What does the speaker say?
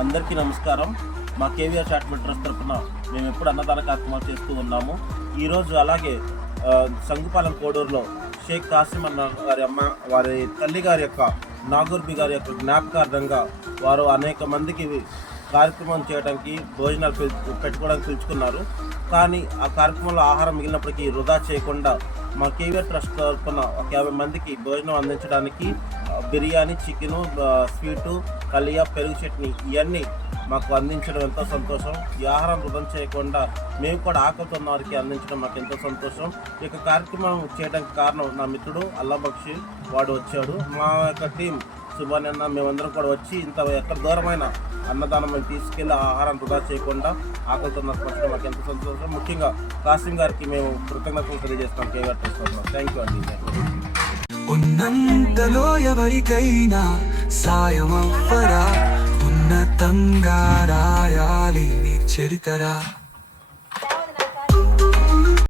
అందరికీ నమస్కారం. మా కేవీఆర్ చారిటబుల్ ట్రస్ట్ తరఫున మేము ఎప్పుడు అన్నదాన కార్యక్రమాలు చేస్తూ ఉన్నాము. ఈరోజు అలాగే సంగుపాలెం కోడూరులో షేక్ కాసిం అన్న గారి వారి తల్లి గారి యొక్క నాగూర్బి గారి యొక్క జ్ఞాపకార్థంగా వారు అనేక మందికి కార్యక్రమం చేయడానికి భోజనాలు పెట్టుకోవడానికి పిలుచుకున్నారు. కానీ ఆ కార్యక్రమంలో ఆహారం మిగిలినప్పటికీ వృధా చేయకుండా మా కేవీఆర్ ట్రస్ట్ తరఫున ఒక 50 మందికి భోజనం అందించడానికి బిర్యానీ, చికెను, స్వీటు, కలియా, పెరుగు చట్నీ ఇవన్నీ మాకు అందించడం ఎంతో సంతోషం. ఈ ఆహారం వృధా చేయకుండా మేము కూడా ఆకలితో ఉన్న వారికి అందించడం మాకు ఎంతో సంతోషం. ఈ యొక్క కార్యక్రమం చేయడానికి కారణం నా మిత్రుడు అల్లా బక్షి, వాడు వచ్చాడు. మా యొక్క టీం సుబాని అన్న మేమందరం కూడా వచ్చి ఇంత ఎక్కడ దూరమైన అన్నదానం మేము తీసుకెళ్ళి ఆహారం వృధా చేయకుండా ఆకలితో నష్టపరచడం మాకు ఎంతో సంతోషం. ముఖ్యంగా కాసిం గారికి మేము కృతజ్ఞతలు తెలియజేస్తాం. కేవీఆర్ ట్రస్ట్. థ్యాంక్ యూ అండి. ఉన్నంతలో ఎవరికైనా సాయం అవ్వరా, ఉన్నతంగా రాయాలి నీ చరితరా.